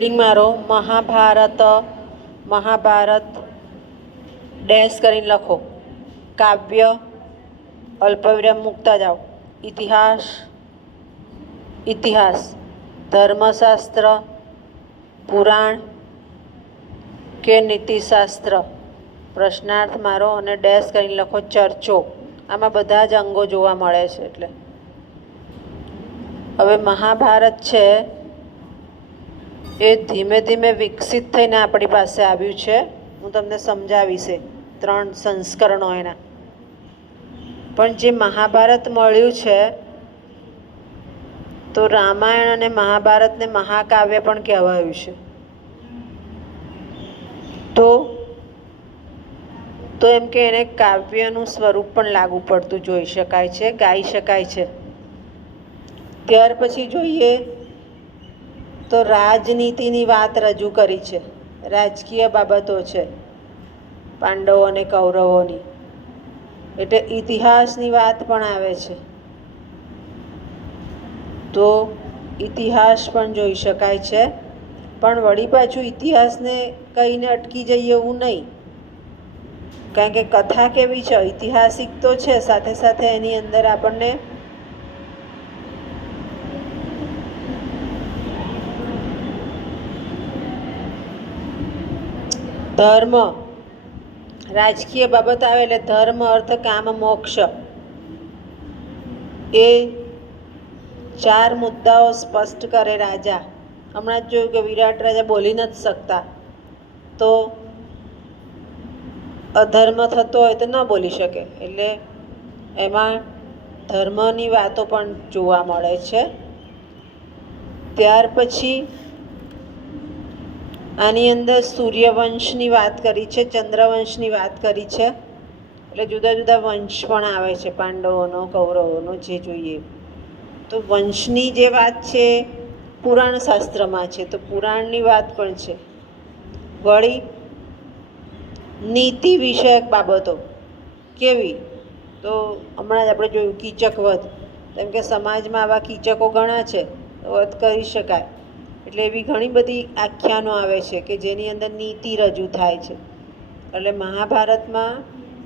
Reading મારો Mahabharata Mahabharata dash કરીને લખો. કાવ્ય અલ્પવિરામ મૂકતા જાઓ. ઇતિહાસ ઇતિહાસ, ધર્મશાસ્ત્ર, પુરાણ કે નીતિશાસ્ત્ર. પ્રશ્નાર્થ મારો અને ડેશ કરીને લખો ચર્ચો. આમાં બધા જ અંગો જોવા મળે છે. એટલે હવે મહાભારત છે એ ધીમે ધીમે વિકસિત થઈને આપણી પાસે આવ્યું છે. હું તમને સમજાવીશ 3 સંસ્કરણો એના. પણ જે મહાભારત મળ્યું છે તો રામાયણ અને મહાભારતને મહાકાવ્ય પણ કહેવાયું છે. તો એમ કે એને કાવ્યનું સ્વરૂપ પણ લાગુ પડતું જોઈ શકાય છે, ગાઈ શકાય છે. ત્યાર પછી જોઈએ તો રાજનીતિની વાત રજૂ કરી છે. રાજકીય બાબતો છે પાંડવો અને કૌરવોની. એટલે ઇતિહાસની વાત પણ આવે છે. તો ઇતિહાસ પણ જોઈ શકાય છે. પણ વળી પાછું ઇતિહાસને કહીને અટકી જઈએ એવું નહીં. કારણ કે કથા કેવી છે, ઐતિહાસિક તો છે, સાથે સાથે એની અંદર આપણને ધર્મ, રાજકીય બાબત આવે એટલે ધર્મ, અર્થ, કામ, મોક્ષ એ 4 મુદ્દાઓ સ્પષ્ટ કરે રાજા. હમણાં જ જોયું કે વિરાટ રાજા બોલી નથી શકતા, તો અધર્મ થતો હોય તો ન બોલી શકે. એટલે એમાં ધર્મની વાતો પણ જોવા મળે છે. ત્યાર પછી આની અંદર સૂર્યવંશની વાત કરી છે, ચંદ્રવંશની વાત કરી છે. એટલે જુદા જુદા વંશ પણ આવે છે, પાંડવોનો, કૌરવોનો, જે જોઈએ. તો વંશની જે વાત છે પુરાણ શાસ્ત્રમાં છે, તો પુરાણની વાત પણ છે. વળી નીતિ વિષયક બાબતો કેવી, તો હમણાં જ આપણે જોયું કીચક વધ. કેમ કે સમાજમાં આવા કીચકો ઘણા છે, વધ કરી શકાય. એટલે એવી ઘણી બધી આખ્યાનો આવે છે કે જેની અંદર નીતિ રજૂ થાય છે. એટલે મહાભારતમાં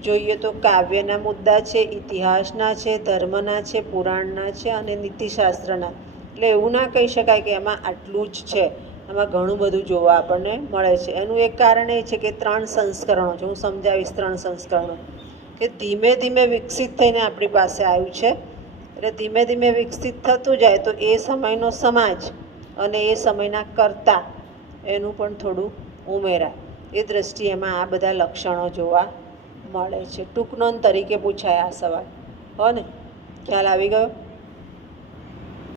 જોઈએ તો કાવ્યના મુદ્દા છે, ઇતિહાસના છે, ધર્મના છે, પુરાણના છે અને નીતિશાસ્ત્રના. એટલે એવું ના કહી શકાય કે એમાં આટલું જ છે. એમાં ઘણું બધું જોવા આપણને મળે છે. એનું એક કારણ એ છે કે 3 સંસ્કરણો છે. હું સમજાવીશ 3 સંસ્કરણો. કે ધીમે ધીમે વિકસિત થઈને આપણી પાસે આવ્યું છે. એટલે ધીમે ધીમે વિકસિત થતું જાય તો એ સમયનો સમાજ અને એ સમયના કર્તા એનું પણ થોડું ઉમેરાય. એ દ્રષ્ટિએ એમાં આ બધા લક્ષણો જોવા મળે છે. ટૂંક નોંધ તરીકે પૂછાય આ સવાલ. હો ને? ખ્યાલ આવી ગયો?